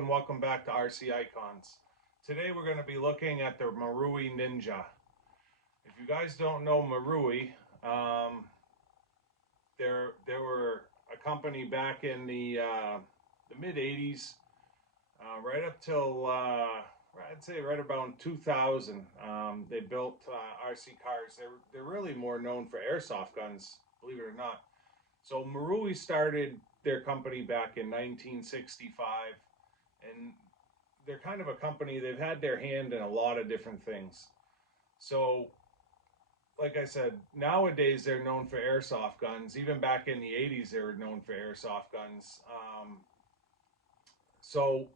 and welcome back to RC Icons. Today we're going to be looking at the Marui Ninja. If you guys don't know Marui, they were a company back in the mid 80s, right up till I'd say right around 2000. They built RC cars. They're really more known for airsoft guns, believe it or not. So Marui started their company back in 1965, and they're kind of a company, they've had their hand in a lot of different things. So, like I said, nowadays they're known for airsoft guns. Even back in the 80s, they were known for airsoft guns. So,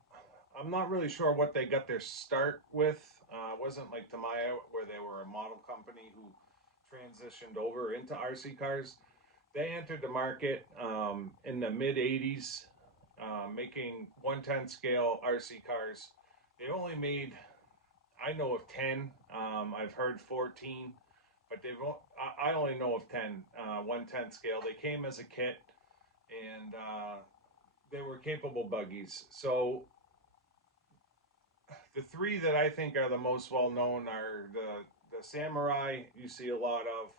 I'm not really sure what they got their start with. It wasn't like Tamiya, where they were a model company who transitioned over into RC cars. They entered the market in the mid 80s, making 1/10 scale RC cars. They only made, I know of 10. I've heard 14, but I only know of 10 1/10 scale. They came as a kit, and they were capable buggies. So the three that I think are the most well known are the Samurai. You see a lot of.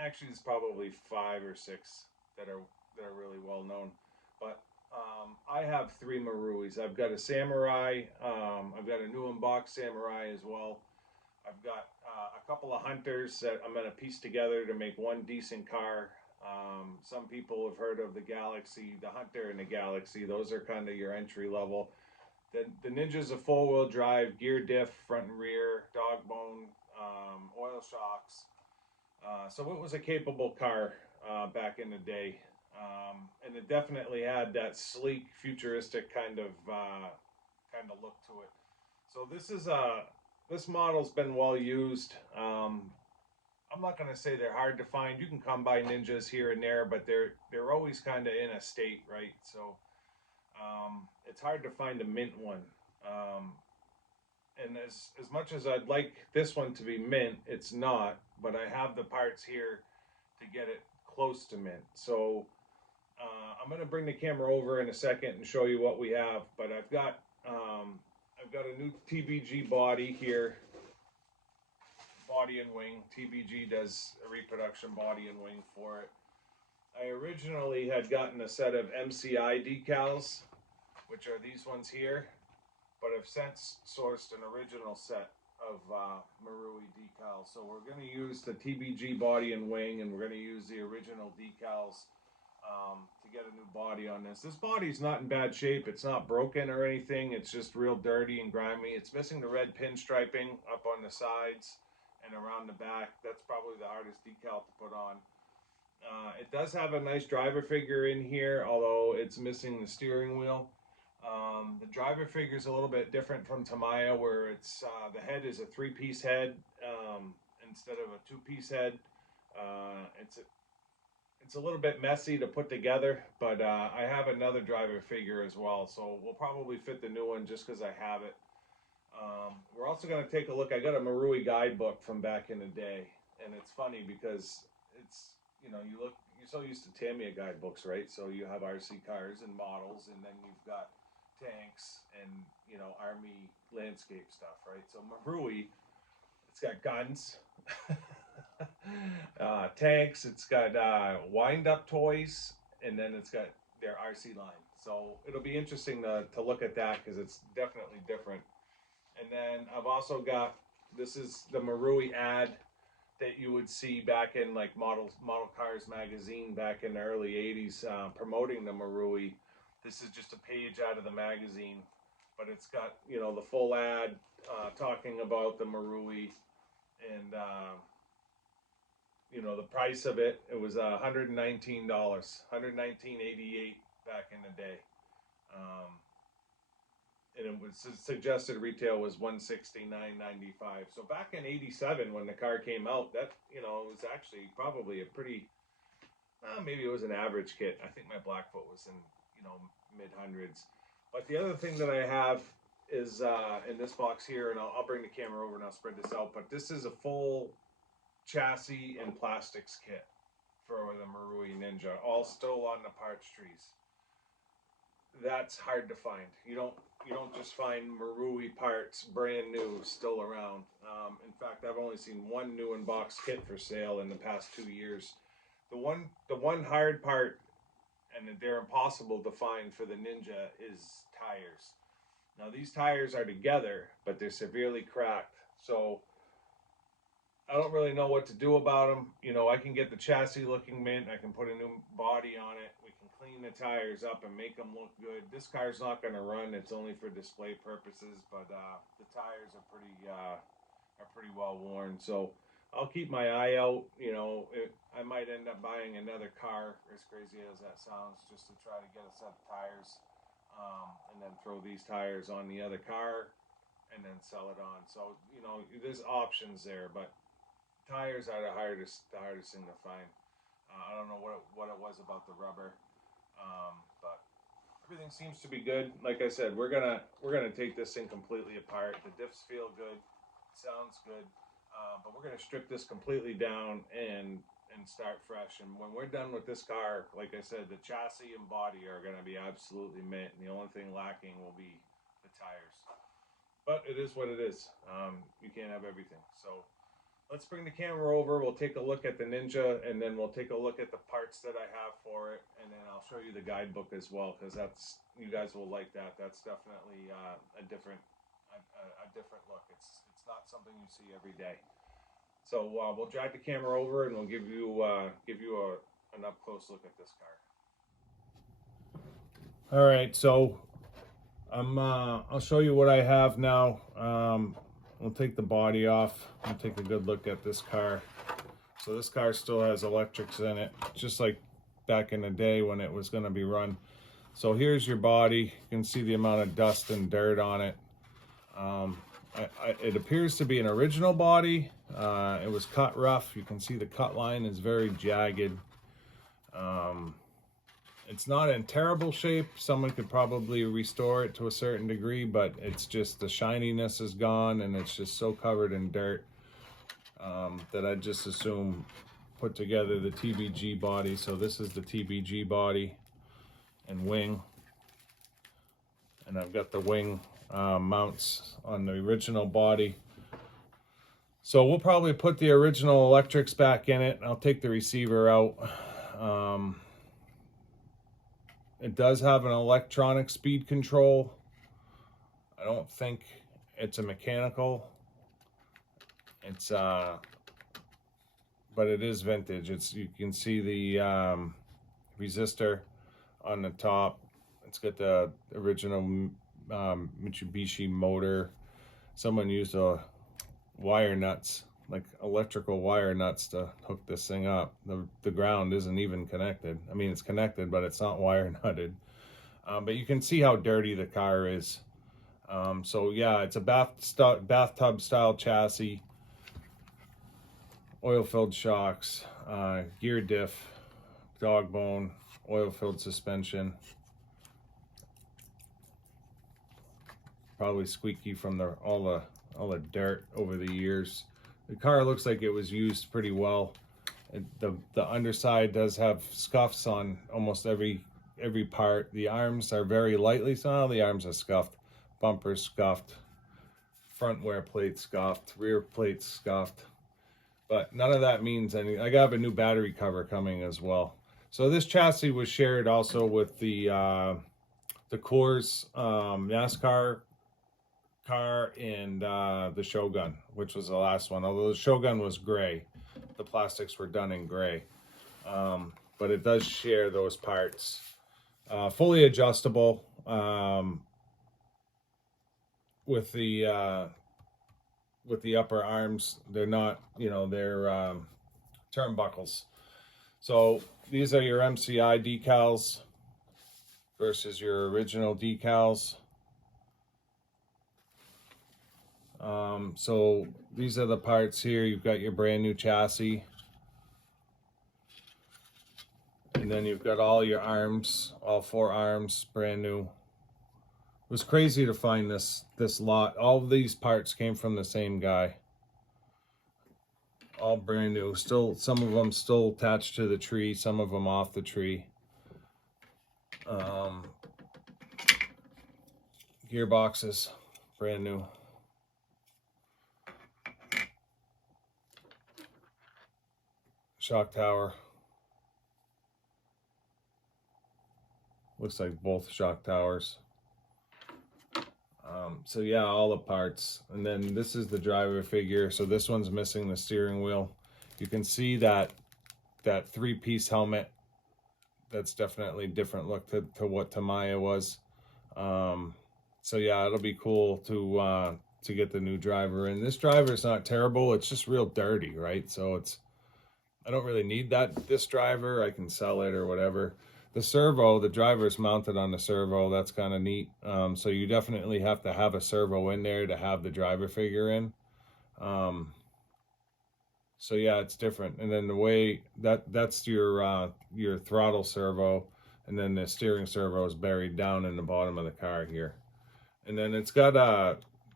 Actually, there's probably 5 or 6 that are really well known. But I have 3 Maruis. I've got a Samurai. I've got a new unboxed Samurai as well. I've got a couple of Hunters that I'm going to piece together to make one decent car. Some people have heard of the Galaxy, the Hunter and the Galaxy. Those are kind of your entry level. The Ninja's a 4-wheel drive, gear diff, front and rear, dog bone, oil shocks. So it was a capable car back in the day, and it definitely had that sleek, futuristic kind of look to it. So this model's been well used. I'm not going to say they're hard to find. You can come by Ninjas here and there, but they're always kind of in a state, right? So it's hard to find a mint one. And as much as I'd like this one to be mint, it's not, but I have the parts here to get it close to mint. So I'm going to bring the camera over in a second and show you what we have, but I've got a new TBG body here, body and wing. TBG does a reproduction body and wing for it. I originally had gotten a set of MCI decals, which are these ones here, but I've since sourced an original set of Marui decals. So we're going to use the TBG body and wing, and we're going to use the original decals to get a new body on this. This body's not in bad shape. It's not broken or anything. It's just real dirty and grimy. It's missing the red pinstriping up on the sides and around the back. That's probably the hardest decal to put on. It does have a nice driver figure in here, although it's missing the steering wheel. The driver figure is a little bit different from Tamiya, where it's the head is a 3-piece head instead of a 2-piece head. It's a little bit messy to put together, but I have another driver figure as well, so we'll probably fit the new one just because I have it. We're also going to take a look. I got a Marui guidebook from back in the day, and it's funny because it's, you're so used to Tamiya guidebooks, right? So you have RC cars and models, and then you've got tanks and army landscape stuff, right? So Marui, it's got guns, tanks, it's got wind-up toys, and then it's got their RC line. So it'll be interesting to look at that because it's definitely different. And then I've also got, this is the Marui ad that you would see back in like Model Cars magazine back in the early 80s promoting the Marui. This is just a page out of the magazine, but it's got, the full ad talking about the Marui, and the price of it. It was $119, $119.88 back in the day. And it was suggested retail was $169.95. So back in '87, when the car came out, that it was actually probably a pretty, maybe it was an average kit. I think my Blackfoot was in mid hundreds. But the other thing that I have is in this box here, and I'll bring the camera over and I'll spread this out. But this is a full chassis and plastics kit for the Marui Ninja, all still on the parts trees. that's hard to find. You don't just find Marui parts brand new still around. In fact, I've only seen one new in box kit for sale in the past 2 years. The one hard part, and they're impossible to find for the Ninja, is tires. Now these tires are together, but they're severely cracked. So I don't really know what to do about them. You know, I can get the chassis looking mint. I can put a new body on it. We can clean the tires up and make them look good. This car's not going to run. It's only for display purposes, but the tires are pretty well worn. So I'll keep my eye out. You know, I might end up buying another car, as crazy as that sounds, just to try to get a set of tires, and then throw these tires on the other car and then sell it on. So you know, there's options there, but tires are the hardest thing to find. I don't know what it was about the rubber, but everything seems to be good. Like I said, we're gonna take this thing completely apart. The diffs feel good, sounds good, but we're gonna strip this completely down and start fresh. And when we're done with this car, like I said, the chassis and body are gonna be absolutely mint, and the only thing lacking will be the tires. But it is what it is. You can't have everything, so let's bring the camera over. We'll take a look at the Ninja, and then we'll take a look at the parts that I have for it, and then I'll show you the guidebook as well, because you guys will like that. That's definitely a different look. It's not something you see every day. So we'll drag the camera over, and we'll give you an up close look at this car. All right, so I'll show you what I have now. We'll take the body off and take a good look at this car. So this car still has electrics in it, just like back in the day when it was going to be run. So here's your body. You can see the amount of dust and dirt on it. It appears to be an original body. It was cut rough. You can see the cut line is very jagged. It's not in terrible shape. Someone could probably restore it to a certain degree, but it's just the shininess is gone, and it's just so covered in dirt that I just assume put together the TBG body. So this is the TBG body and wing, and I've got the wing mounts on the original body. So we'll probably put the original electrics back in it. I'll take the receiver out. It does have an electronic speed control. I don't think it's a mechanical. It's but it is vintage. You can see the resistor on the top. It's got the original Mitsubishi motor. Someone used wire nuts, like electrical wire nuts, to hook this thing up. The ground isn't even connected. I mean, it's connected, but it's not wire nutted. But you can see how dirty the car is. So yeah, it's a bathtub style chassis, oil-filled shocks, gear diff, dog bone, oil-filled suspension. Probably squeaky from all the dirt over the years. The car looks like it was used pretty well. The underside does have scuffs on almost every part. The arms are very lightly, so all the arms are scuffed. Bumpers scuffed. Front wear plate scuffed. Rear plate scuffed. But none of that means anything. I have a new battery cover coming as well. So this chassis was shared also with the Coors NASCAR car and the Shogun, which was the last one. Although the Shogun was gray, the plastics were done in gray, but it does share those parts. Fully adjustable with the upper arms. They're not, they're turnbuckles. So these are your MCI decals versus your original decals. So these are the parts here. You've got your brand new chassis, and then you've got all your arms, all 4 arms, brand new. It was crazy to find this lot. All of these parts came from the same guy. All brand new. Still, some of them still attached to the tree, some of them off the tree. Gearboxes, brand new. Shock tower. Looks like both shock towers. So yeah, all the parts. And then this is the driver figure. So this one's missing the steering wheel. You can see that three-piece helmet. That's definitely different look to what Tamiya was. So yeah, it'll be cool to get the new driver in. This driver is not terrible. It's just real dirty, right? So I don't really need this driver. I can sell it or whatever. The servo, the driver is mounted on the servo. That's kind of neat. So you definitely have to have a servo in there to have the driver figure in. So yeah, it's different. And then the way that's your throttle servo, and then the steering servo is buried down in the bottom of the car here. And then it's got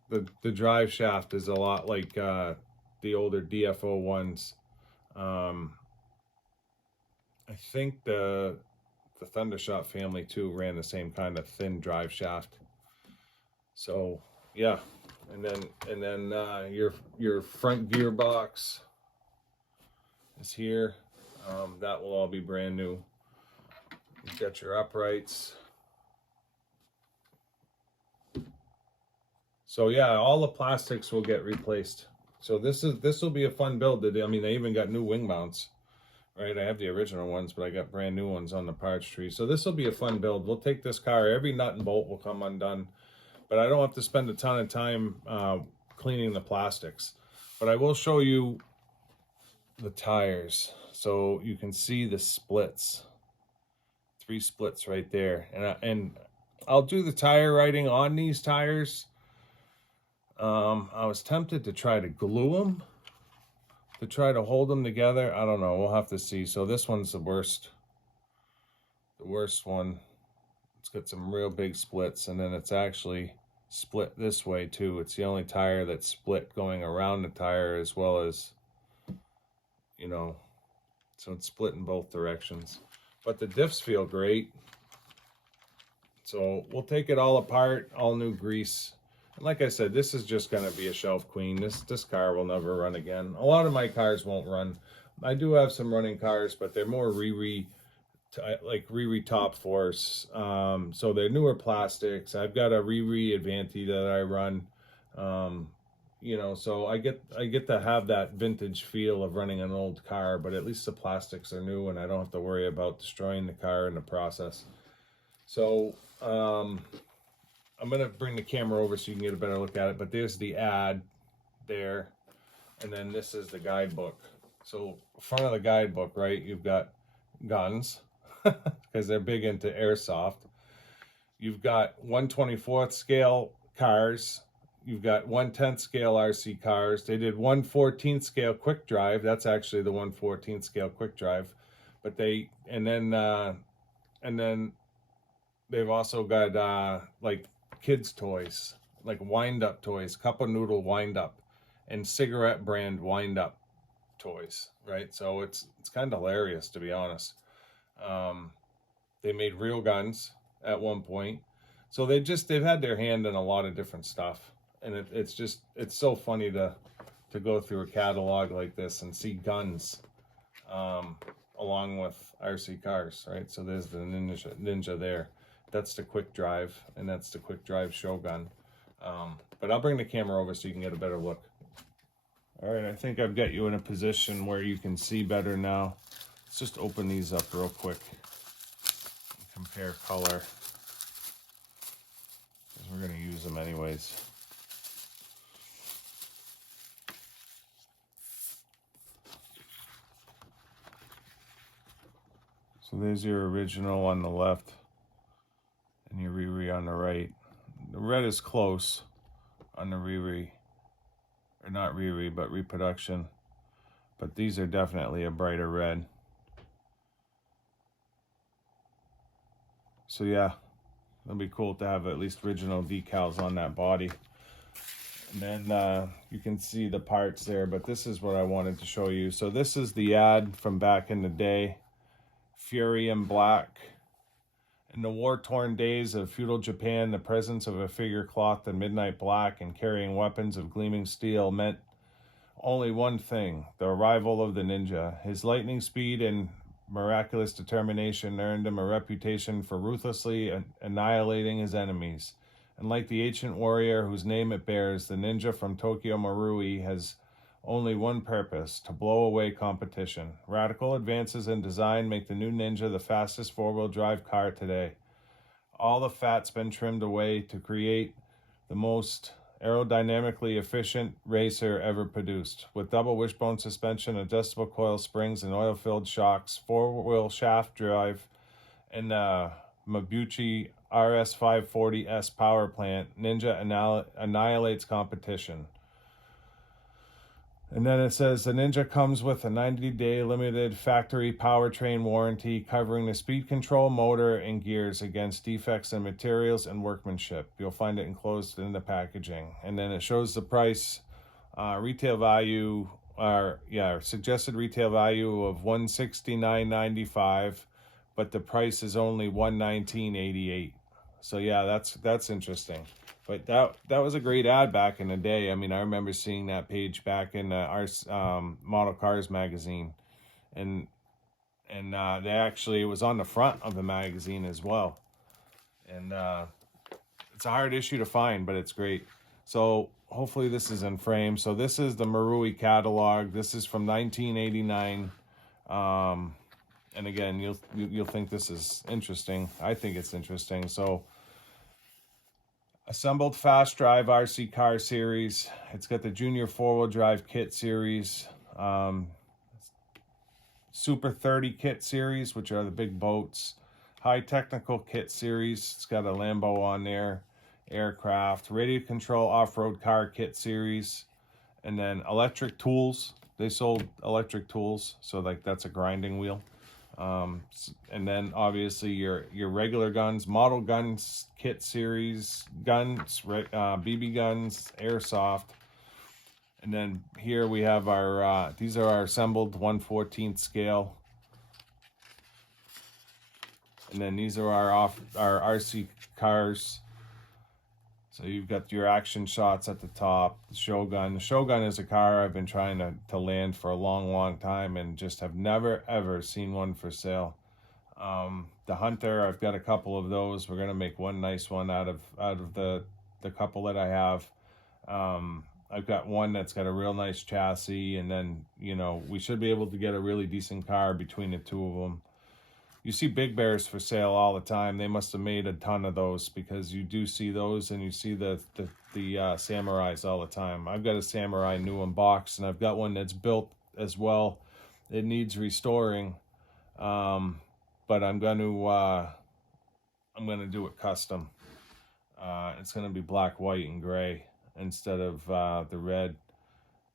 the drive shaft is a lot like the older DFO ones. I think the Thundershot family too ran the same kind of thin drive shaft. So yeah, and then your front gearbox is here. That will all be brand new. You've got your uprights. So yeah, all the plastics will get replaced. So this will be a fun build. I mean, they even got new wing mounts. Right, I have the original ones, but I got brand new ones on the parts tree. So this will be a fun build. We'll take this car, every nut and bolt will come undone, but I don't have to spend a ton of time cleaning the plastics. But I will show you the tires, so you can see the splits. 3 splits right there, and I'll do the tire writing on these tires. I was tempted to try to glue them, to try to hold them together. I don't know, we'll have to see. So this one's the worst one. It's got some real big splits, and then it's actually split this way too. It's the only tire that's split going around the tire as well as, you know, so it's split in both directions. But the diffs feel great. So we'll take it all apart, all new grease. And like I said, this is just going to be a shelf queen. This car will never run again. A lot of my cars won't run. I do have some running cars, but they're more Riri Top Force. So they're newer plastics. I've got a Riri Advanti that I run. You know, so I get to have that vintage feel of running an old car, but at least the plastics are new and I don't have to worry about destroying the car in the process. So I'm going to bring the camera over so you can get a better look at it, but there's the ad there, and then this is the guidebook. So front of the guidebook, right, you've got guns, because they're big into airsoft. You've got 1/24th scale cars. You've got 1/10th scale RC cars. They did 1/14th scale quick drive. That's actually the 1/14th scale quick drive. But and then they've also got like kids toys, like wind up toys, cup of noodle wind up, and cigarette brand wind up toys, right? So it's kind of hilarious, to be honest. They made real guns at one point. So they've had their hand in a lot of different stuff. And it's so funny to go through a catalog like this and see guns along with RC cars, right? So there's the Ninja there. That's the quick drive, and that's the quick drive Shogun. But I'll bring the camera over so you can get a better look. All right, I think I've got you in a position where you can see better now. Let's just open these up real quick and compare color, because we're going to use them anyways. So there's your original on the left and your Riri on the right. The red is close on the Riri, or not Riri, but reproduction. But these are definitely a brighter red. So yeah, it'll be cool to have at least original decals on that body. And then you can see the parts there, but this is what I wanted to show you. So this is the ad from back in the day. Fury in black. In the war-torn days of feudal Japan, the presence of a figure clothed in midnight black and carrying weapons of gleaming steel meant only one thing: the arrival of the ninja. His lightning speed and miraculous determination earned him a reputation for ruthlessly annihilating his enemies. And like the ancient warrior whose name it bears, the ninja from Tokyo Marui has only one purpose: to blow away competition. Radical advances in design make the new Ninja the fastest four-wheel drive car today. All the fat's been trimmed away to create the most aerodynamically efficient racer ever produced. With double wishbone suspension, adjustable coil springs, and oil-filled shocks, four-wheel shaft drive, and Mabuchi RS540S power plant, Ninja annihilates competition. And then it says the Ninja comes with a 90-day limited factory powertrain warranty covering the speed control, motor, and gears against defects in materials and workmanship. You'll find it enclosed in the packaging. And then it shows the price, retail value, suggested retail value of $169.95, but the price is only $119.88. So yeah, that's interesting. But that was a great ad back in the day. I mean, I remember seeing that page back in our Model Cars magazine, and they actually, it was on the front of the magazine as well. And it's a hard issue to find, but it's great. So hopefully this is in frame. So this is the Marui catalog. This is from 1989. And again, you'll think this is interesting. I think it's interesting. So, assembled fast drive RC car series. It's got the junior four-wheel drive kit series, Super 30 kit series, which are the big boats, high technical kit series. It's got a Lambo on there, aircraft, radio control off-road car kit series, and then electric tools. They sold electric tools, so like that's a grinding wheel. And then obviously your regular guns, model guns, kit series, guns, BB guns, airsoft. And then here we have our, these are our assembled 1/14 scale. And then these are our RC cars. So you've got your action shots at the top, the Shogun. The Shogun is a car I've been trying to land for a long time and just have never, ever seen one for sale. The Hunter, I've got a couple of those. We're going to make one nice one out of the couple that I have. I've got one that's got a real nice chassis, and then, you know, we should be able to get a really decent car between the two of them. You see Big Bears for sale all the time. They must have made a ton of those, because you do see those, and you see the Samurais all the time. I've got a Samurai new in box, and I've got one that's built as well. It needs restoring, but I'm gonna do it custom. It's gonna be black, white, and gray instead of the red.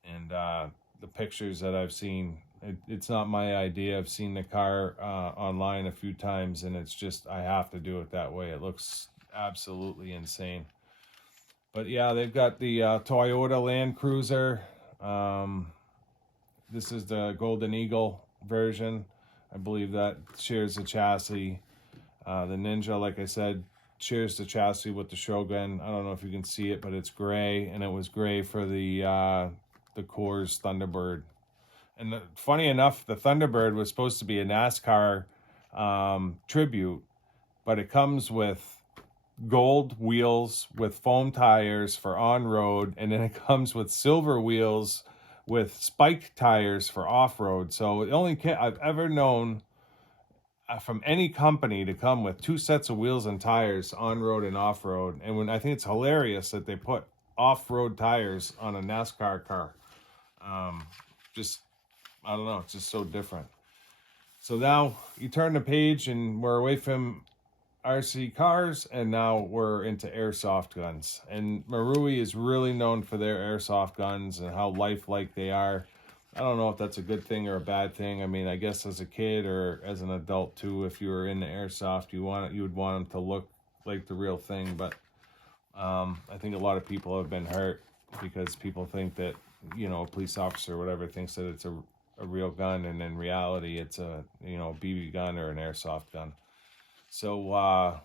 And the pictures that I've seen, it's not my idea. I've seen the car online a few times, and it's just, I have to do it that way. It looks absolutely insane. But yeah, they've got the Toyota Land Cruiser. This is the Golden Eagle version. I believe that shares the chassis. The Ninja, like I said, shares the chassis with the Shogun. I don't know if you can see it, but it's gray, and it was gray for the Coors Thunderbird. And funny enough, the Thunderbird was supposed to be a NASCAR tribute, but it comes with gold wheels with foam tires for on-road, and then it comes with silver wheels with spiked tires for off-road. So the only kit I've ever known from any company to come with two sets of wheels and tires on-road and off-road. And when I think it's hilarious that they put off-road tires on a NASCAR car. I don't know, it's just so different. So now you turn the page and we're away from RC cars, and now we're into airsoft guns. And Marui is really known for their airsoft guns and how lifelike they are. I don't know if that's a good thing or a bad thing. I mean, I guess as a kid or as an adult too, if you were into airsoft, you would want them to look like the real thing. But I think a lot of people have been hurt because people think that, you know, a police officer or whatever thinks that it's a real gun, and in reality it's a, you know, BB gun or an airsoft gun. So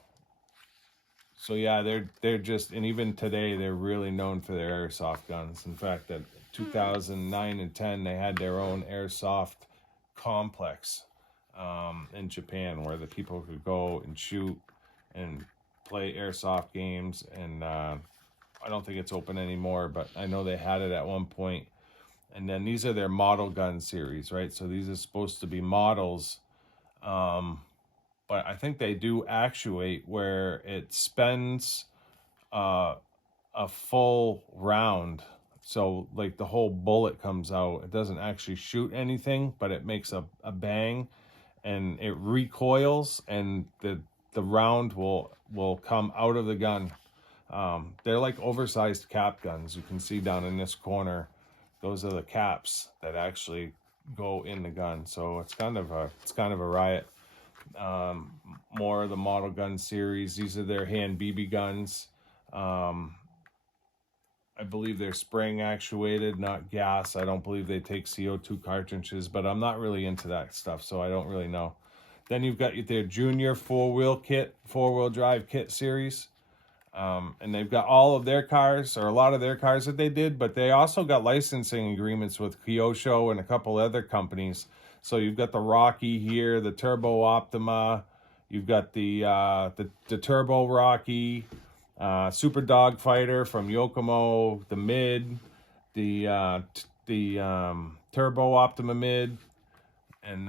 so yeah, they're just, and even today they're really known for their airsoft guns. In fact, that 2009 and 10 they had their own airsoft complex in Japan where the people could go and shoot and play airsoft games. And I don't think it's open anymore, but I know they had it at one point. And then these are their model gun series, right? So these are supposed to be models. But I think they do actuate where it spends uh, a full round. So like the whole bullet comes out. It doesn't actually shoot anything, but it makes a bang and it recoils, and the round will come out of the gun. They're like oversized cap guns. You can see down in this corner, those are the caps that actually go in the gun. So it's kind of a riot. More of the model gun series. These are their hand BB guns. I believe they're spring actuated, not gas. I don't believe they take CO2 cartridges, but I'm not really into that stuff, so I don't really know. Then you've got their junior four-wheel drive kit series. And they've got all of their cars, or a lot of their cars that they did, but they also got licensing agreements with Kyosho and a couple other companies. So you've got the Rocky here, the Turbo Optima, you've got the Turbo Rocky, Super Dogfighter from Yokomo, the Mid, the Turbo Optima Mid, and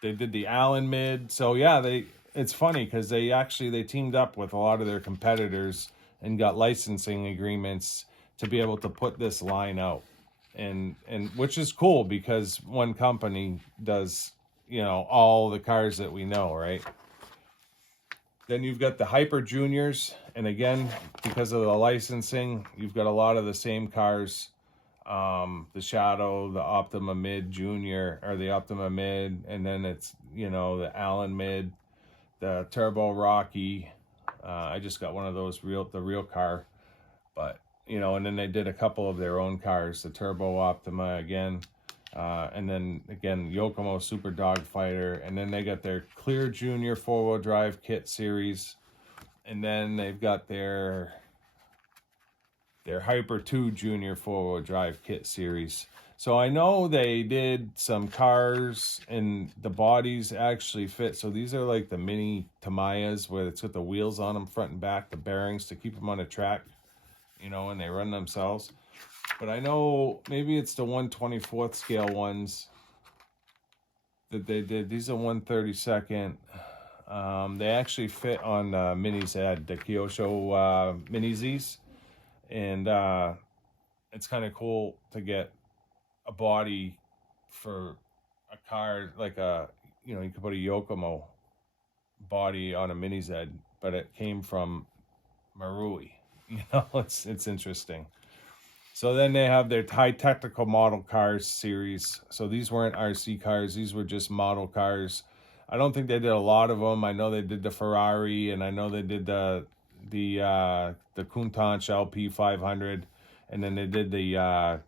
they did the Allen Mid. So yeah, it's funny because they teamed up with a lot of their competitors and got licensing agreements to be able to put this line out, and which is cool because one company does, all the cars that we know, right? Then you've got the Hyper Juniors, and again, because of the licensing, you've got a lot of the same cars. The Shadow, the Optima Mid Junior, or the Optima Mid, and then it's, the Allen Mid, the Turbo Rocky. I just got one of those the real car, but and then they did a couple of their own cars, the Turbo Optima again, and then again Yokomo Super Dogfighter, and then they got their Clear Junior four-wheel drive kit series, and then they've got their Hyper 2 Junior four-wheel drive kit series. So I know they did some cars and the bodies actually fit. So these are like the mini Tamayas where it's got the wheels on them front and back, the bearings to keep them on a track, and they run themselves. But I know maybe it's the 1/24th scale ones that they did. These are 1/32. They actually fit on minis. They had the Kyosho Mini Zs. And it's kind of cool to get a body for a car, like you could put a Yokomo body on a Mini Z, but it came from Marui. It's interesting. So then they have their high technical model cars series. So these weren't RC cars; these were just model cars. I don't think they did a lot of them. I know they did the Ferrari, and I know they did the Countach LP 500, and then they did the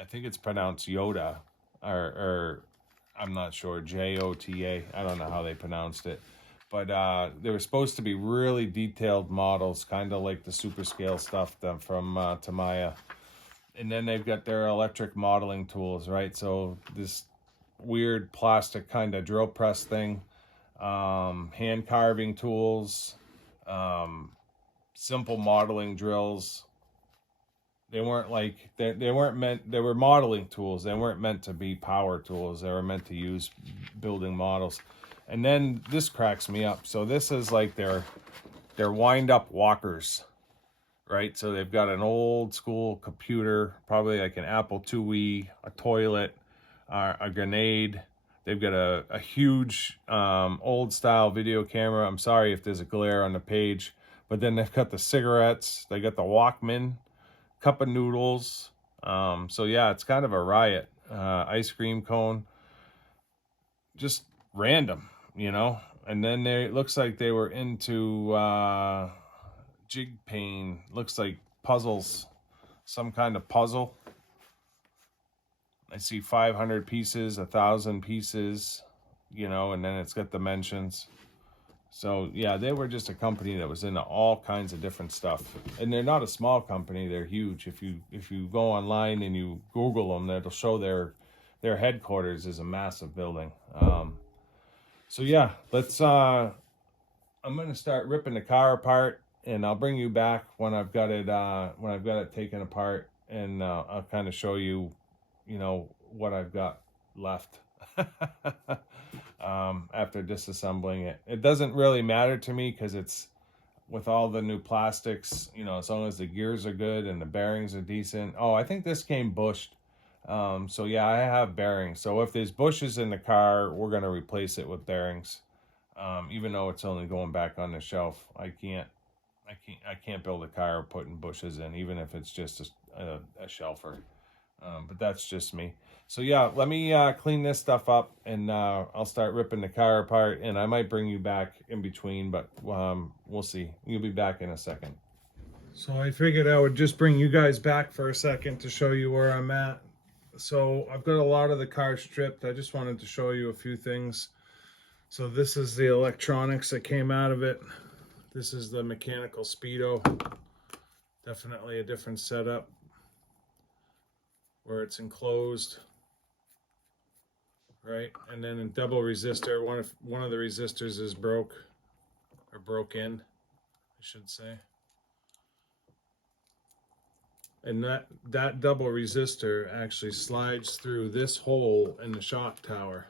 I think it's pronounced Yoda, or I'm not sure, Jota. I don't know how they pronounced it, but they were supposed to be really detailed models, kind of like the super scale stuff from Tamiya. And then they've got their electric modeling tools, right? So this weird plastic kind of drill press thing, hand carving tools, simple modeling drills. They weren't like they weren't meant. They were modeling tools. They weren't meant to be power tools. They were meant to use building models. And then this cracks me up. So this is like their wind up walkers, right? So they've got an old school computer, probably like an Apple IIe, a toilet, a grenade. They've got a huge old style video camera. I'm sorry if there's a glare on the page, but then they've got the cigarettes. They got the Walkman, cup of noodles. So yeah, it's kind of a riot. Ice cream cone, just random, And then it looks like they were into jig pain. Looks like puzzles, some kind of puzzle. I see 500 pieces, 1,000 pieces, and then it's got dimensions. So yeah, they were just a company that was into all kinds of different stuff, and they're not a small company. They're huge. If you go online and you Google them, it'll show their headquarters is a massive building. So yeah, let's. I'm gonna start ripping the car apart, and I'll bring you back when I've got it taken apart, and I'll kind of show you, what I've got left. After disassembling it. It doesn't really matter to me because it's with all the new plastics, as long as the gears are good and the bearings are decent. Oh, I think this came bushed. So yeah, I have bearings. So if there's bushes in the car, we're going to replace it with bearings. Even though it's only going back on the shelf, I can't build a car putting bushes in, even if it's just a shelfer. But that's just me. So yeah, let me clean this stuff up, and I'll start ripping the car apart, and I might bring you back in between, but we'll see. You'll be back in a second. So I figured I would just bring you guys back for a second to show you where I'm at. So I've got a lot of the car stripped. I just wanted to show you a few things. So this is the electronics that came out of it. This is the mechanical speedo. Definitely a different setup where it's enclosed, right? And then in double resistor, one of the resistors is broke in, I should say. And that double resistor actually slides through this hole in the shock tower.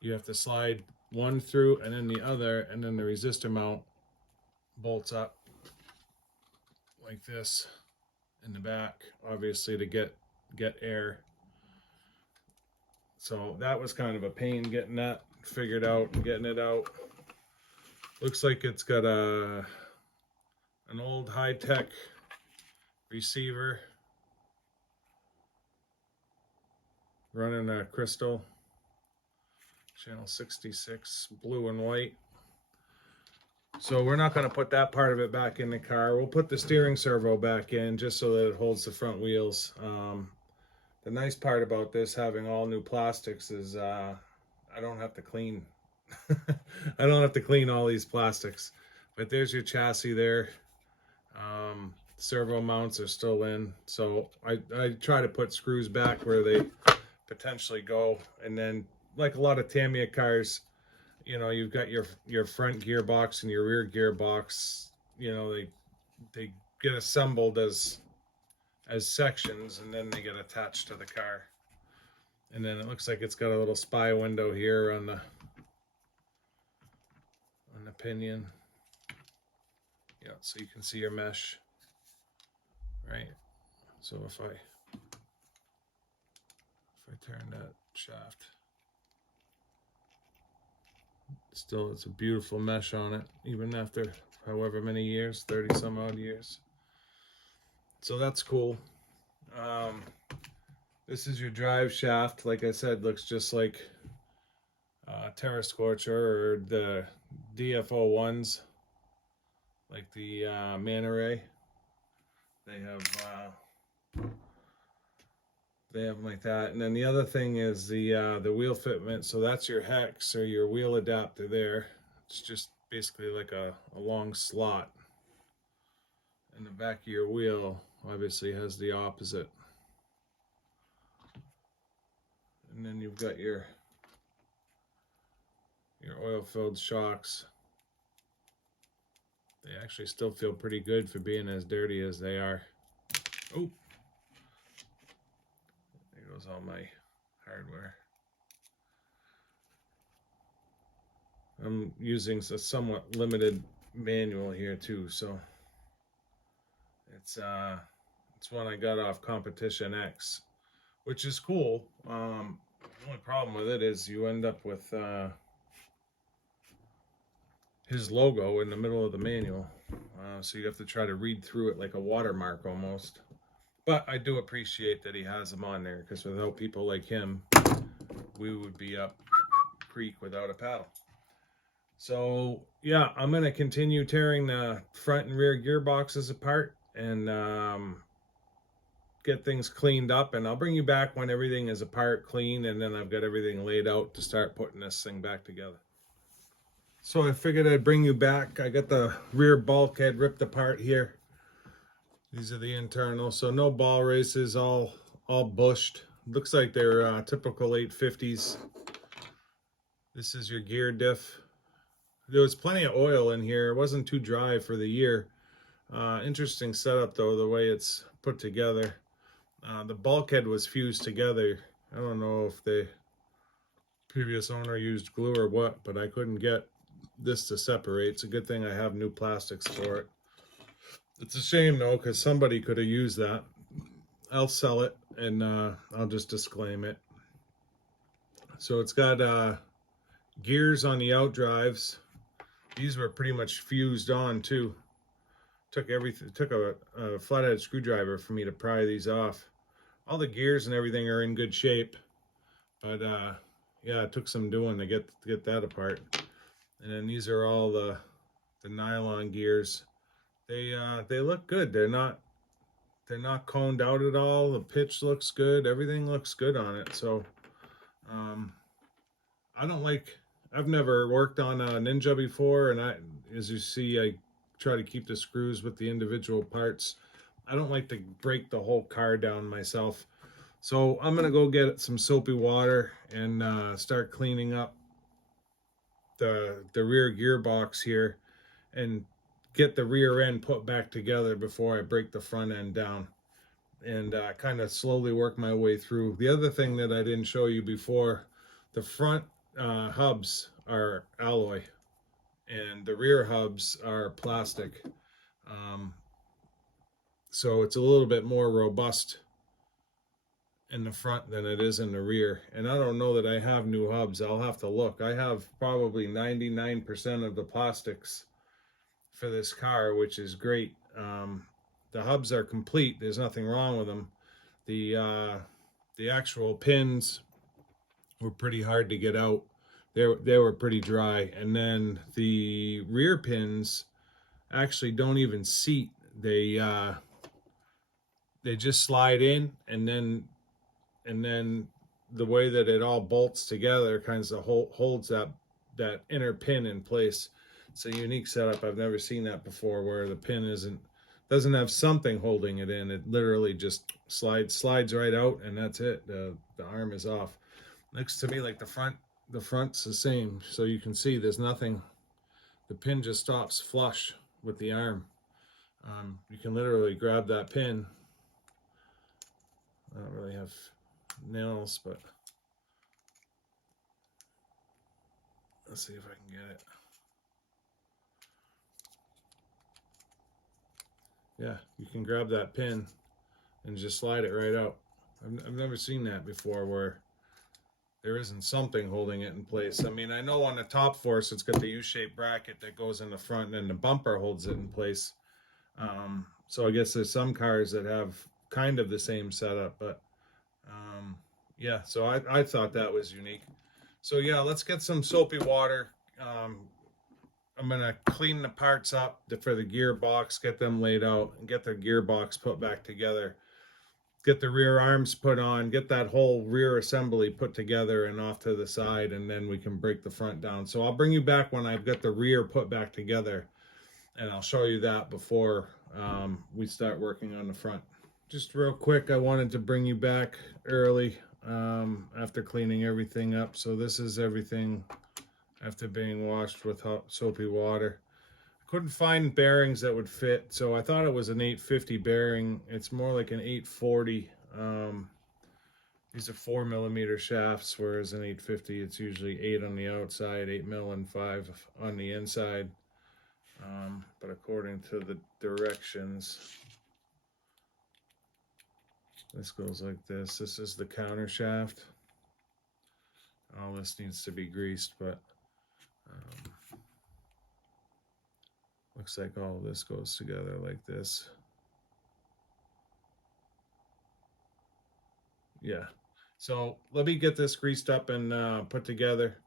You have to slide one through and then the other, and then the resistor mount bolts up like this in the back, obviously to get air. So that was kind of a pain getting that figured out and getting it out. Looks like it's got an old high-tech receiver running a crystal channel 66 blue and white. So we're not going to put that part of it back in the car. We'll put the steering servo back in just so that it holds the front wheels. The nice part about this having all new plastics is I don't have to clean I don't have to clean all these plastics. But there's your chassis there. Servo mounts are still in, so I try to put screws back where they potentially go. And then, like a lot of Tamiya cars, you've got your front gearbox and your rear gearbox. They get assembled as sections, and then they get attached to the car. And then it looks like it's got a little spy window here on the pinion. Yeah, so you can see your mesh. Right, so if I turn that shaft, still it's a beautiful mesh on it, even after however many years, 30 some odd years. So that's cool. This is your drive shaft. Like I said, looks just like Terra Scorcher or the DFO1s, like the Marui. They have them like that. And then the other thing is the wheel fitment. So that's your hex or your wheel adapter there. It's just basically like a long slot. And the back of your wheel obviously has the opposite. And then you've got your oil-filled shocks. They actually still feel pretty good for being as dirty as they are. Oh, there goes all my hardware. I'm using a somewhat limited manual here too, so it's one I got off Competition X, which is cool. The only problem with it is you end up with his logo in the middle of the manual, so you have to try to read through it like a watermark almost. But I do appreciate that he has them on there, because without people like him, we would be up creek without a paddle. So yeah, I'm going to continue tearing the front and rear gearboxes apart and get things cleaned up, and I'll bring you back when everything is apart, clean, and then I've got everything laid out to start putting this thing back together. So I figured I'd bring you back. I got the rear bulkhead ripped apart here. These are the internals, so no ball races, all bushed. Looks like they're typical 850s. This is your gear diff. There was plenty of oil in here. It wasn't too dry for the year. Interesting setup though, the way it's put together. The bulkhead was fused together. I don't know if the previous owner used glue or what, but I couldn't get this to separate. It's a good thing I have new plastics for it. It's a shame though, because somebody could have used that. I'll sell it, and I'll just disclaim it. So it's got gears on the outdrives. These were pretty much fused on too. Took a flathead screwdriver for me to pry these off. All the gears and everything are in good shape, but yeah, it took some doing to get that apart. And then these are all the nylon gears. They look good. They're not coned out at all. The pitch looks good. Everything looks good on it. So I've never worked on a Ninja before, and as you see, I try to keep the screws with the individual parts. I don't like to break the whole car down myself. So I'm gonna go get some soapy water and start cleaning up the rear gearbox here and get the rear end put back together before I break the front end down, and kind of slowly work my way through. The other thing that I didn't show you before, the front hubs are alloy and the rear hubs are plastic. So it's a little bit more robust in the front than it is in the rear. And I don't know that I have new hubs. I'll have to look. I have probably 99% of the plastics for this car, which is great. The hubs are complete. There's nothing wrong with them. The actual pins were pretty hard to get out. They were pretty dry. And then the rear pins actually don't even seat. They just slide in, and then the way that it all bolts together kind of holds that inner pin in place. It's a unique setup. I've never seen that before, where the pin doesn't have something holding it in. It literally just slides right out, and that's it. The arm is off. Looks to me like the front's the same. So you can see there's nothing. The pin just stops flush with the arm. You can literally grab that pin. I don't really have nails, but let's see if I can get it. Yeah, you can grab that pin and just slide it right out. I've never seen that before, where there isn't something holding it in place. I mean, I know on the top force it's got the U-shaped bracket that goes in the front, and then the bumper holds it in place. So I guess there's some cars that have kind of the same setup, but yeah, so I thought that was unique. So yeah, let's get some soapy water. I'm gonna clean the parts up for the gearbox, get them laid out, and get the gearbox put back together. Get the rear arms put on, get that whole rear assembly put together and off to the side, and then we can break the front down. So I'll bring you back when I've got the rear put back together, and I'll show you that before we start working on the front. Just real quick, I wanted to bring you back early after cleaning everything up. So this is everything after being washed with hot soapy water. Couldn't find bearings that would fit, so I thought it was an 850 bearing. It's more like an 840. These are 4mm shafts, whereas an 850 it's usually 8 on the outside, 8mm and 5 on the inside. But according to the directions, this goes like this. This is the counter shaft. All this needs to be greased, but looks like all of this goes together like this. Yeah. So let me get this greased up and put together,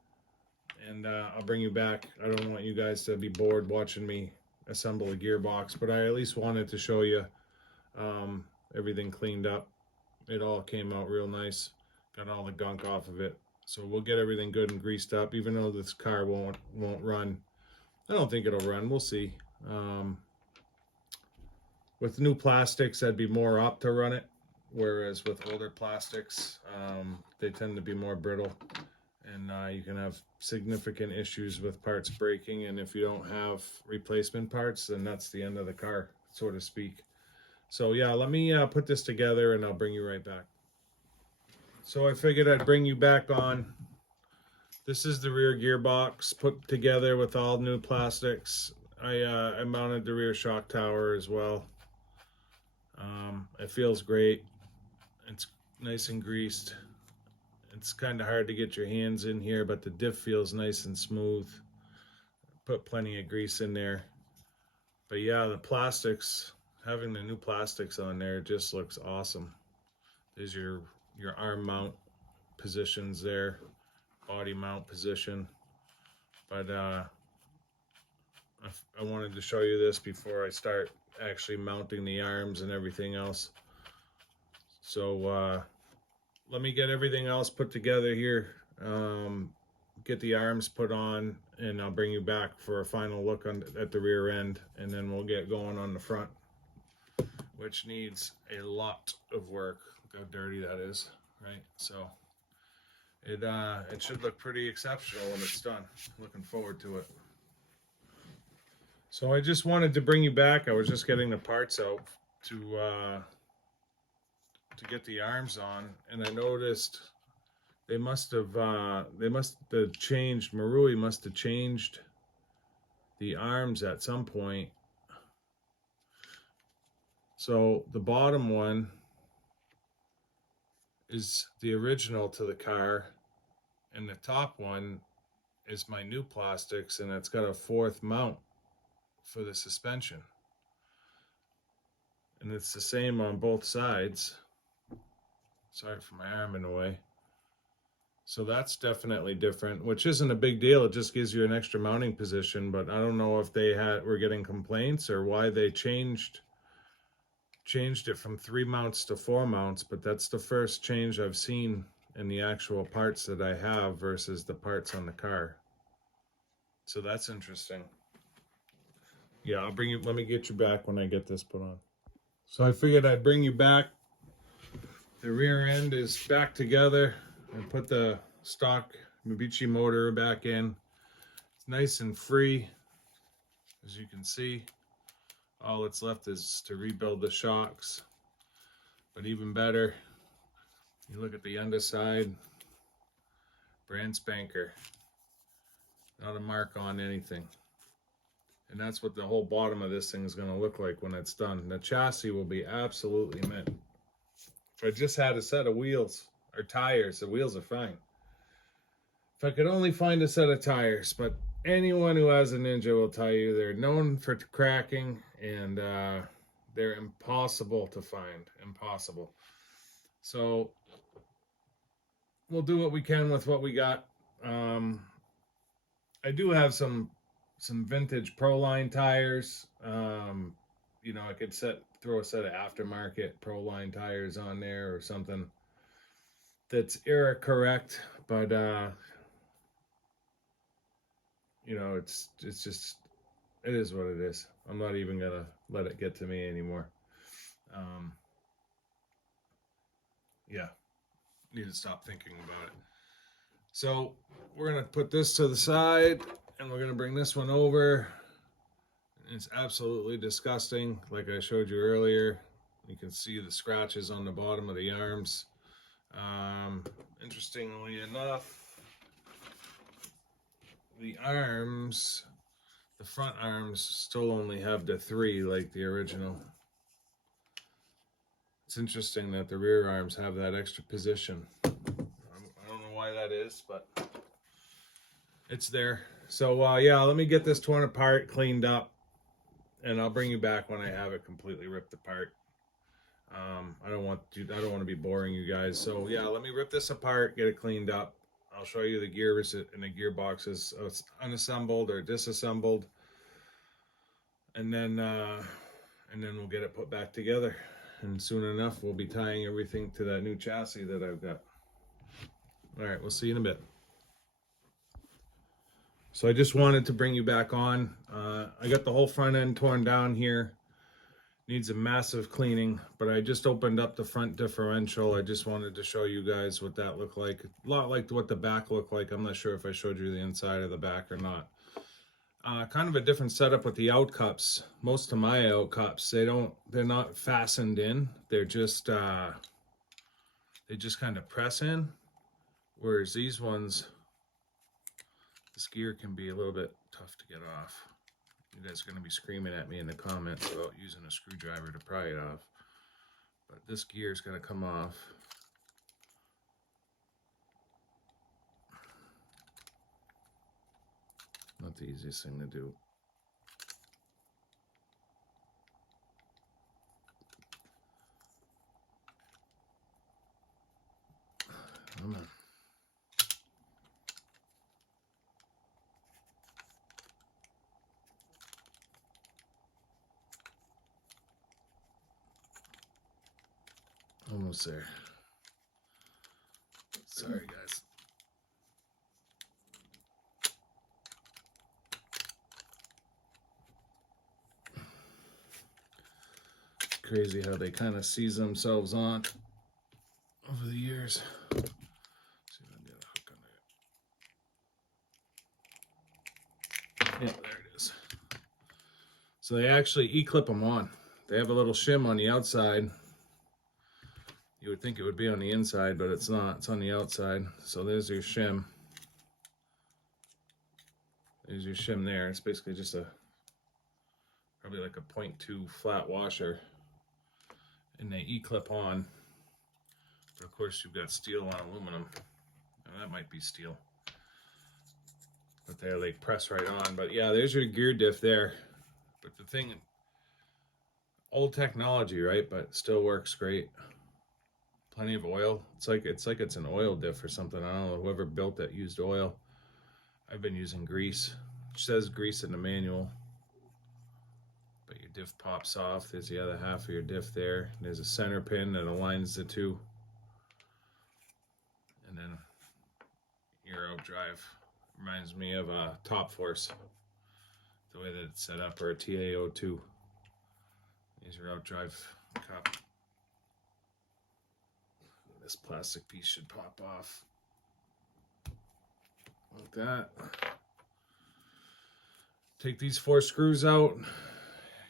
and I'll bring you back. I don't want you guys to be bored watching me assemble a gearbox, but I at least wanted to show you everything cleaned up. It all came out real nice. Got all the gunk off of it. So we'll get everything good and greased up. Even though this car won't run, I don't think it'll run. We'll see. With new plastics, I'd be more apt to run it, whereas with older plastics, they tend to be more brittle, and you can have significant issues with parts breaking. And if you don't have replacement parts, then that's the end of the car, so to speak. So yeah, let me put this together, and I'll bring you right back. So I figured I'd bring you back on. This is the rear gearbox put together with all new plastics. I mounted the rear shock tower as well. It feels great. It's nice and greased. It's kind of hard to get your hands in here, but the diff feels nice and smooth. Put plenty of grease in there. But yeah, the plastics, having the new plastics on there just looks awesome. There's your arm mount positions there, body mount position. But I wanted to show you this before I start actually mounting the arms and everything else. So let me get everything else put together here, get the arms put on, and I'll bring you back for a final look at the rear end, and then we'll get going on the front, which needs a lot of work. Look how dirty that is, right? So it should look pretty exceptional when it's done. Looking forward to it. So I just wanted to bring you back. I was just getting the parts out to get the arms on, and I noticed they must have changed. Marui must have changed the arms at some point. So the bottom one is the original to the car, and the top one is my new plastics, and it's got a fourth mount for the suspension, and it's the same on both sides. Sorry for my arm in the way. So that's definitely different, which isn't a big deal. It just gives you an extra mounting position, but I don't know if they were getting complaints or why they changed it from 3 mounts to 4 mounts, but that's the first change I've seen in the actual parts that I have versus the parts on the car. So that's interesting. Yeah, I'll bring you, let me get you back when I get this put on. So I figured I'd bring you back. The rear end is back together. I put the stock Mitsubishi motor back in. It's nice and free, as you can see. All that's left is to rebuild the shocks. But even better, you look at the underside, brand spanker. Not a mark on anything. And that's what the whole bottom of this thing is going to look like when it's done. The chassis will be absolutely mint. If I just had a set of wheels or tires, the wheels are fine. If I could only find a set of tires, but anyone who has a Ninja will tell you they're known for cracking, and they're impossible to find. Impossible. So we'll do what we can with what we got. I do have some vintage Proline tires. You know, I could throw a set of aftermarket Proline tires on there or something that's era correct, but you know, it's just, it is what it is. I'm not even gonna let it get to me anymore. Yeah, need to stop thinking about it. So we're gonna put this to the side, and we're gonna bring this one over. It's absolutely disgusting. Like I showed you earlier, you can see the scratches on the bottom of the arms. Interestingly enough, the arms, the front arms still only have the 3 like the original. It's interesting that the rear arms have that extra position. I don't know why that is, but it's there. So yeah, let me get this torn apart, cleaned up, and I'll bring you back when I have it completely ripped apart. I don't want to be boring you guys. So yeah, let me rip this apart, get it cleaned up. I'll show you the gears and the gearbox is unassembled or disassembled, and then we'll get it put back together. And soon enough, we'll be tying everything to that new chassis that I've got. All right, we'll see you in a bit. So I just wanted to bring you back on. I got the whole front end torn down here. Needs a massive cleaning, but I just opened up the front differential. I just wanted to show you guys what that looked like. A lot like what the back looked like. I'm not sure if I showed you the inside of the back or not. Kind of a different setup with the out cups. Most of my out cups, they're not fastened in. They're just, they just kind of press in. Whereas these ones, this gear can be a little bit tough to get off. You guys are going to be screaming at me in the comments about using a screwdriver to pry it off. But this gear is going to come off. Not the easiest thing to do. Come on. Almost there. Sorry, guys. It's crazy how they kind of seize themselves on over the years. Let's see if I can get a hook on there. Yeah, there it is. So they actually E-clip them on. They have a little shim on the outside. You would think it would be on the inside, but it's not. It's on the outside. So there's your shim. There's your shim there. It's basically just probably like a 0.2 flat washer. And they E-clip on. But of course you've got steel on aluminum. Now that might be steel. But they like press right on. But yeah, there's your gear diff there. But the thing, old technology, right? But still works great. Plenty of oil. It's like it's an oil diff or something. I don't know. Whoever built it used oil. I've been using grease. It says grease in the manual. But your diff pops off. There's the other half of your diff there. There's a center pin that aligns the two. And then your out drive reminds me of a Top Force. The way that it's set up, or a TAO2. Here's your out drive cup. This plastic piece should pop off like that. Take these 4 screws out,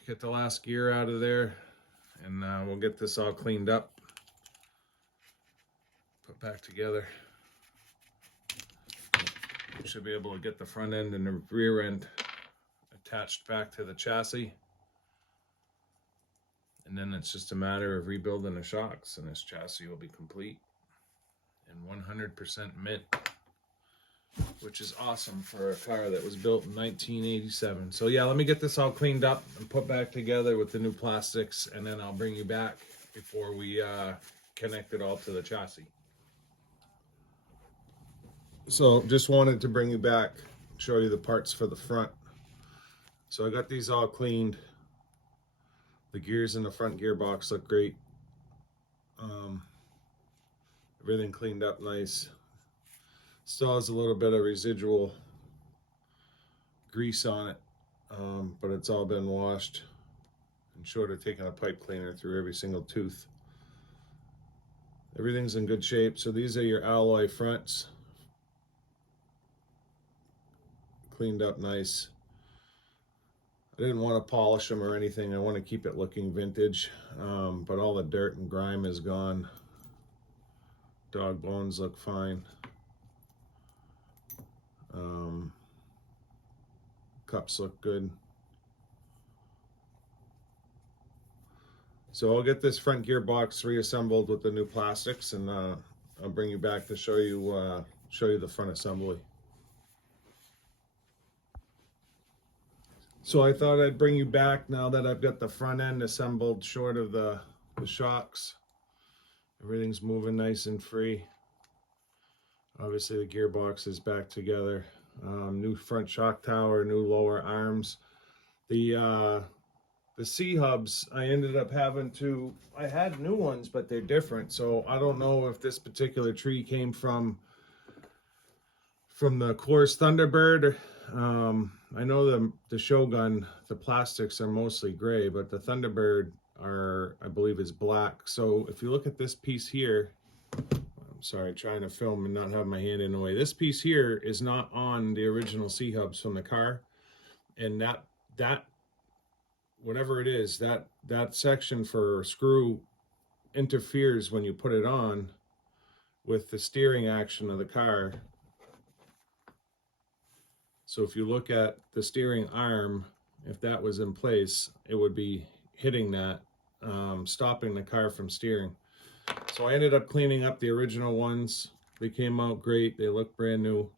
get the last gear out of there, and we'll get this all cleaned up, put back together. We should be able to get the front end and the rear end attached back to the chassis. And then it's just a matter of rebuilding the shocks, and this chassis will be complete and 100% mint, which is awesome for a car that was built in 1987. So yeah, let me get this all cleaned up and put back together with the new plastics, and then I'll bring you back before we connect it all to the chassis. So just wanted to bring you back, show you the parts for the front. So I got these all cleaned. The gears in the front gearbox look great. Everything cleaned up nice. Still has a little bit of residual grease on it, but it's all been washed and short of taking a pipe cleaner through every single tooth. Everything's in good shape. So these are your alloy fronts. Cleaned up nice. I didn't want to polish them or anything. I want to keep it looking vintage, but all the dirt and grime is gone. Dog bones look fine. Cups look good. So I'll get this front gearbox reassembled with the new plastics, and I'll bring you back to show you the front assembly. So I thought I'd bring you back now that I've got the front end assembled short of the shocks. Everything's moving nice and free. Obviously the gearbox is back together. New front shock tower, new lower arms. The C-hubs, I ended up having to, I had new ones, but they're different. So I don't know if this particular tree came from the Coors Thunderbird I know the Shogun, the plastics are mostly gray, but the Thunderbird I believe is black. So if you look at this piece here, I'm sorry, trying to film and not have my hand in the way. This piece here is not on the original C-hubs from the car, and that whatever it is, that section for screw interferes when you put it on with the steering action of the car. So if you look at the steering arm, if that was in place, it would be hitting that, stopping the car from steering. So I ended up cleaning up the original ones. They came out great. They look brand new.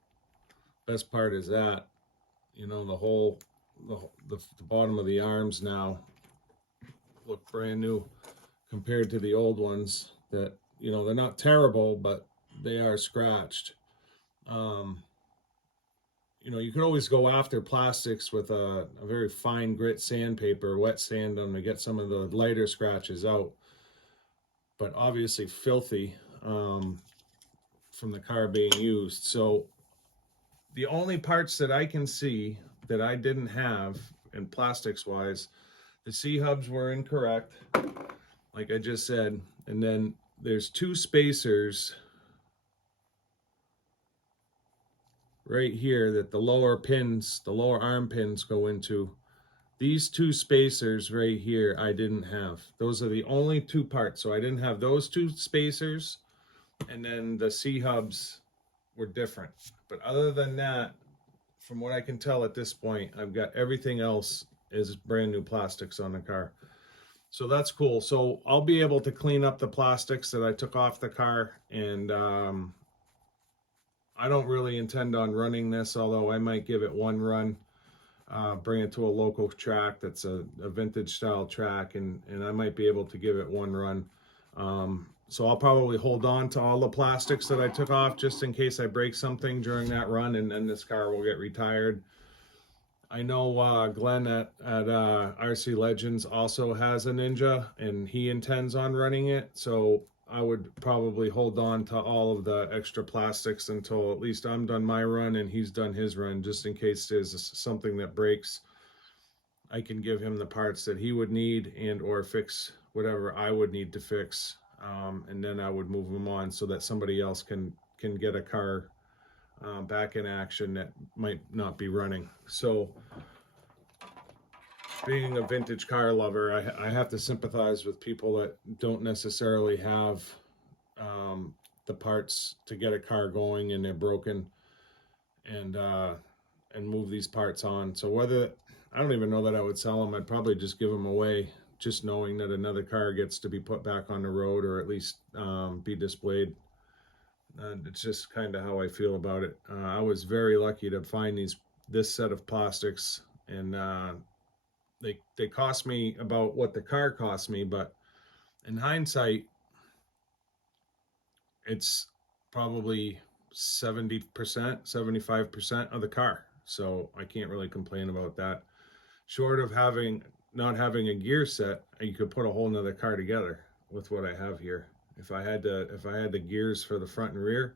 Best part is that, you know, the bottom of the arms now look brand new compared to the old ones that, you know, they're not terrible, but they are scratched. You know, you could always go after plastics with a very fine grit sandpaper, wet sand them to get some of the lighter scratches out. But obviously filthy from the car being used. So the only parts that I can see that I didn't have, and plastics wise, the C-hubs were incorrect, like I just said. And then there's two spacers right here that the lower arm pins go into. These two spacers right here I didn't have. Those are the only two parts. So I didn't have those two spacers, and then the C-hubs were different. But other than that, from what I can tell at this point, I've got everything else is brand new plastics on the car. So that's cool. So I'll be able to clean up the plastics that I took off the car, and I don't really intend on running this, although I might give it one run, bring it to a local track that's a vintage style track, and I might be able to give it one run. So I'll probably hold on to all the plastics that I took off just in case I break something during that run, and then this car will get retired. I know Glenn at RC Legends also has a Ninja, and he intends on running it, so I would probably hold on to all of the extra plastics until at least I'm done my run and he's done his run, just in case there's something that breaks. I can give him the parts that he would need and or fix whatever I would need to fix, and then I would move them on so that somebody else can get a car back in action that might not be running. So being a vintage car lover, I have to sympathize with people that don't necessarily have the parts to get a car going and they're broken, and move these parts on. So whether, I don't even know that I would sell them. I'd probably just give them away, just knowing that another car gets to be put back on the road, or at least be displayed. It's just kind of how I feel about it. I was very lucky to find this set of plastics, and they cost me about what the car cost me, but in hindsight, it's probably 70%, 75% of the car. So I can't really complain about that. Short of not having a gear set, you could put a whole nother car together with what I have here. If I had the gears for the front and rear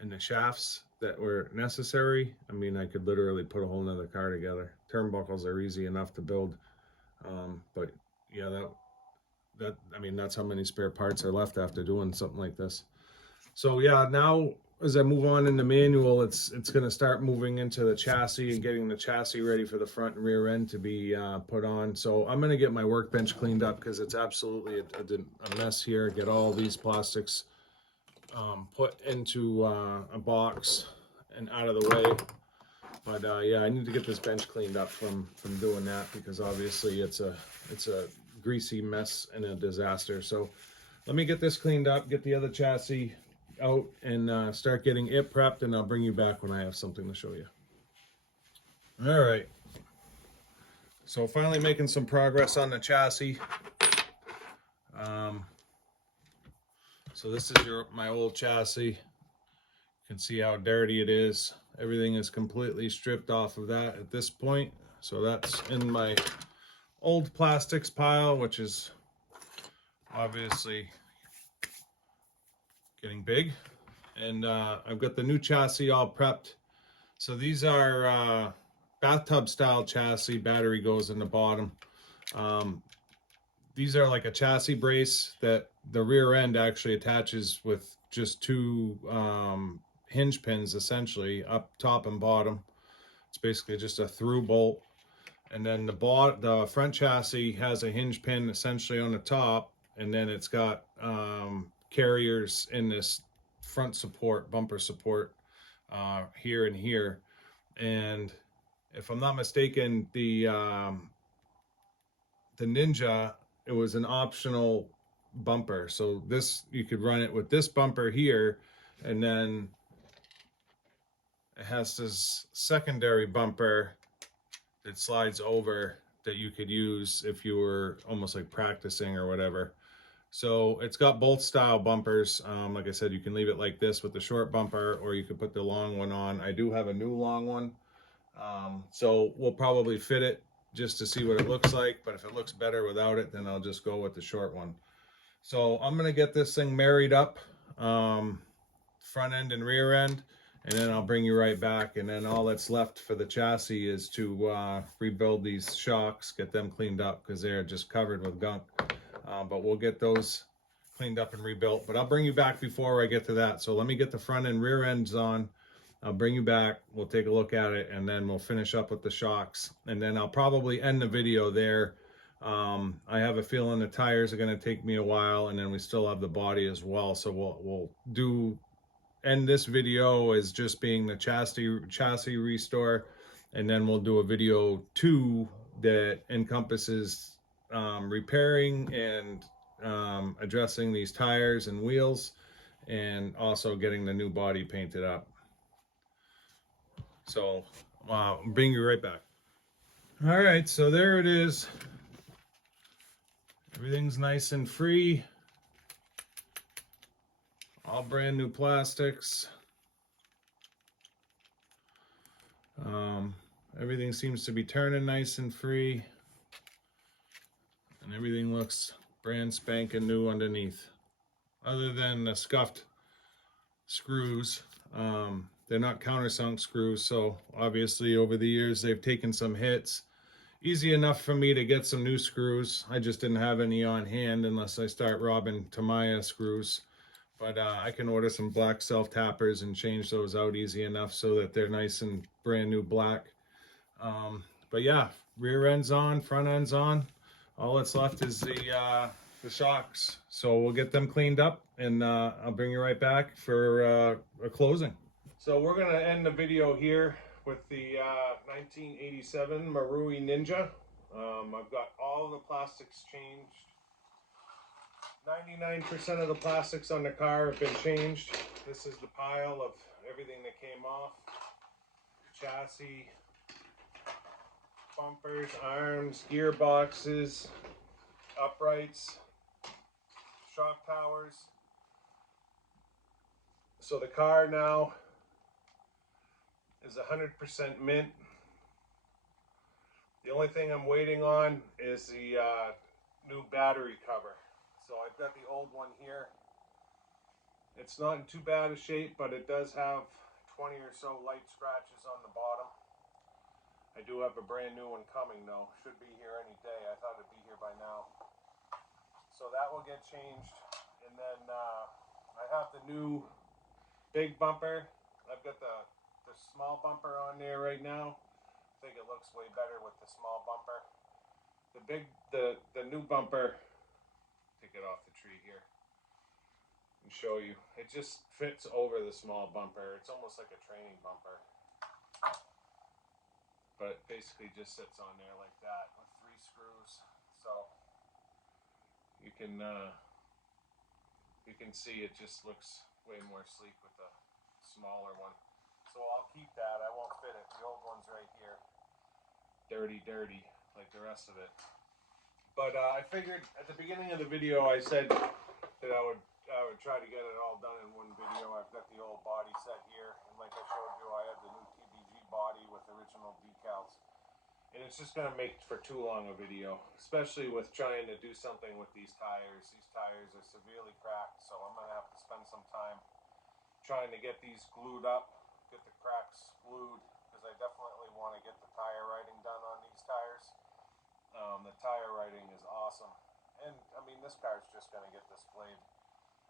and the shafts that were necessary, I mean, I could literally put a whole nother car together. Turnbuckles are easy enough to build, but yeah, I mean, that's how many spare parts are left after doing something like this. So yeah, now as I move on in the manual, it's going to start moving into the chassis and getting the chassis ready for the front and rear end to be put on. So I'm going to get my workbench cleaned up because it's absolutely a mess here. Get all these plastics put into a box and out of the way. But yeah, I need to get this bench cleaned up from doing that, because obviously it's a greasy mess and a disaster. So let me get this cleaned up, get the other chassis out, and start getting it prepped, and I'll bring you back when I have something to show you. All right, so finally making some progress on the chassis. So this is my old chassis. You can see how dirty it is. Everything is completely stripped off of that at this point. So that's in my old plastics pile, which is obviously getting big. And I've got the new chassis all prepped So these are bathtub style chassis. Battery goes in the bottom. Um, these are like a chassis brace that the rear end actually attaches with just two hinge pins, essentially up top and bottom. It's basically just a through bolt, and then the front chassis has a hinge pin essentially on the top, and then it's got carriers in this front support, bumper support, here and here. And if I'm not mistaken, the Ninja, it was an optional bumper. So this, you could run it with this bumper here, and then it has this secondary bumper that slides over that you could use if you were almost like practicing or whatever. So it's got both style bumpers. Like I said, you can leave it like this with the short bumper, or you could put the long one on. I do have a new long one. So we'll probably fit it just to see what it looks like, but if it looks better without it, then I'll just go with the short one. So I'm gonna get this thing married up, front end and rear end, and then I'll bring you right back, and then all that's left for the chassis is to rebuild these shocks, get them cleaned up because they're just covered with gunk. But we'll get those cleaned up and rebuilt, but I'll bring you back before I get to that. So let me get the front and rear ends on. I'll bring you back, we'll take a look at it, and then we'll finish up with the shocks, and then I'll probably end the video there. I have a feeling the tires are going to take me a while, and then we still have the body as well, so we'll end this video as just being the chassis restore, and then we'll do a video 2 that encompasses repairing and addressing these tires and wheels, and also getting the new body painted up. So I'll bring you right back. All right, so there it is. Everything's nice and free. All brand new plastics. Everything seems to be turning nice and free. And everything looks brand spanking new underneath. Other than the scuffed screws. They're not countersunk screws, so obviously over the years they've taken some hits. Easy enough for me to get some new screws. I just didn't have any on hand unless I start robbing Tamiya screws. But I can order some black self-tappers and change those out easy enough so that they're nice and brand new black. But yeah, rear end's on, front end's on. All that's left is the shocks. So we'll get them cleaned up, and I'll bring you right back for a closing. So we're gonna end the video here with the 1987 Marui Ninja. I've got all the plastics changed. 99% of the plastics on the car have been changed. This is the pile of everything that came off. Chassis, bumpers, arms, gearboxes, uprights, shock towers. So the car now is 100% mint. The only thing I'm waiting on is the new battery cover. So I've got the old one here. It's not in too bad a shape, but it does have 20 or so light scratches on the bottom. I do have a brand new one coming though. Should be here any day. I thought it'd be here by now. So that will get changed. And then I have the new big bumper. I've got the small bumper on there right now. I think it looks way better with the small bumper. The new bumper, take it off the tree here and show you. It just fits over the small bumper. It's almost like a training bumper. But it basically just sits on there like that with 3 screws. So you can see it just looks way more sleek with the smaller one. So I'll keep that. I won't fit it. The old one's right here. Dirty like the rest of it. But I figured at the beginning of the video I said that I would try to get it all done in one video. I've got the old body set here, and like I showed you, I have the new TBG body with original decals. And it's just gonna make for too long a video, especially with trying to do something with these tires. These tires are severely cracked, so I'm gonna have to spend some time trying to get these glued up get the cracks glued, because I definitely want to get the tire writing done on these tires. The tire writing is awesome, and I mean, this car is just going to get displayed.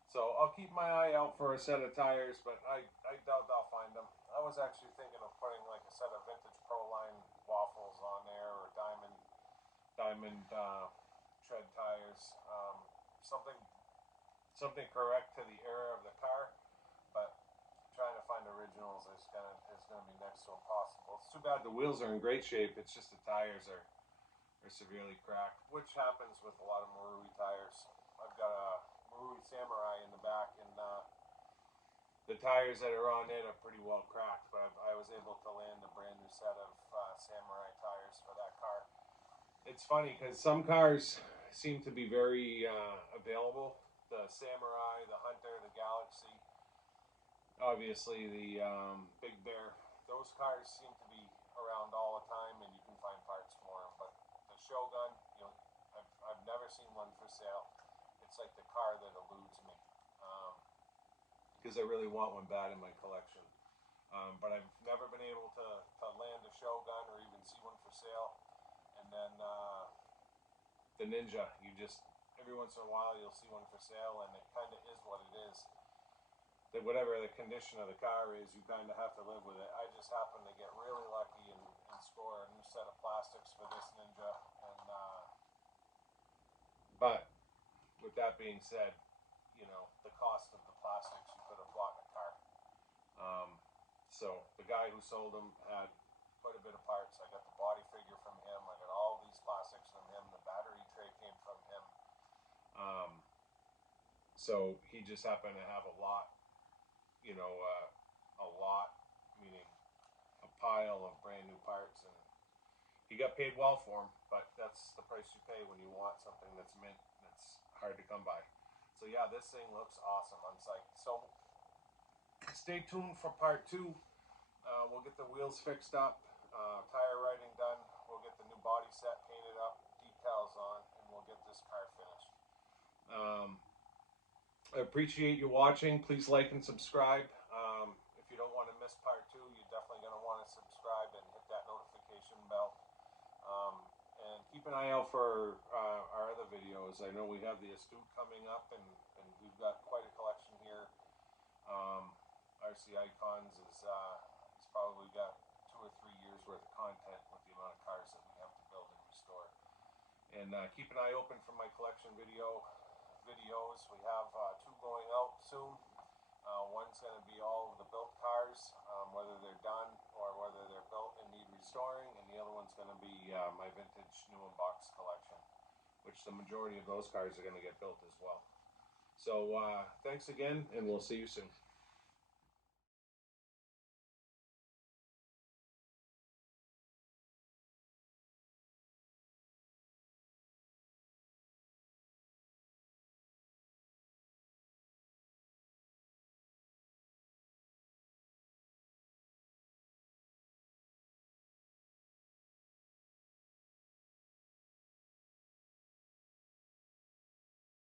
So I'll keep my eye out for a set of tires, but I doubt I'll find them. I was actually thinking of putting like a set of vintage Proline waffles on there, or diamond tread tires, something correct to the era of the car. But trying to find originals is gonna be next to impossible. It's too bad the wheels are in great shape. It's just the tires are severely cracked, which happens with a lot of Marui tires. I've got a Marui Samurai in the back, and the tires that are on it are pretty well cracked. But I was able to land a brand new set of Samurai tires for that car. It's funny because some cars seem to be very available. The Samurai, the Hunter, the Galaxy, obviously the Big Bear. Those cars seem to be around all the time, and you can find parts for them. But the Shogun, I've never seen one for sale. It's like the car that eludes me, because I really want one bad in my collection. But I've never been able to land a Shogun or even see one for sale. And then the Ninja, every once in a while you'll see one for sale, and it kind of is what it is. That whatever the condition of the car is, you kind of have to live with it. I just happened to get really lucky and score a new set of plastics for this Ninja. And but with that being said, the cost of the plastics you could have bought in a car. So the guy who sold them had quite a bit of parts. I got the body figure from him. I got all these plastics from him. The battery tray came from him. So he just happened to have a lot, meaning a pile of brand new parts, and he got paid well for them. But that's the price you pay when you want something that's mint, that's hard to come by. So yeah, this thing looks awesome. I'm psyched. So stay tuned for part 2. We'll get the wheels fixed up, tire writing done. We'll get the new body set painted up, decals on, and we'll get this car finished. I appreciate you watching. Please like and subscribe. If you don't want to miss part 2, you're definitely going to want to subscribe and hit that notification bell. And keep an eye out for our other videos. I know we have the Astute coming up, and we've got quite a collection here. RC Icons is he's probably got 2 or 3 years worth of content with the amount of cars that we have to build and restore. And keep an eye open for my collection videos. We have 2 going out soon. One's going to be all of the built cars, whether they're done or whether they're built and need restoring, and the other one's going to be my vintage new and box collection, which the majority of those cars are going to get built as well. So thanks again, and we'll see you soon.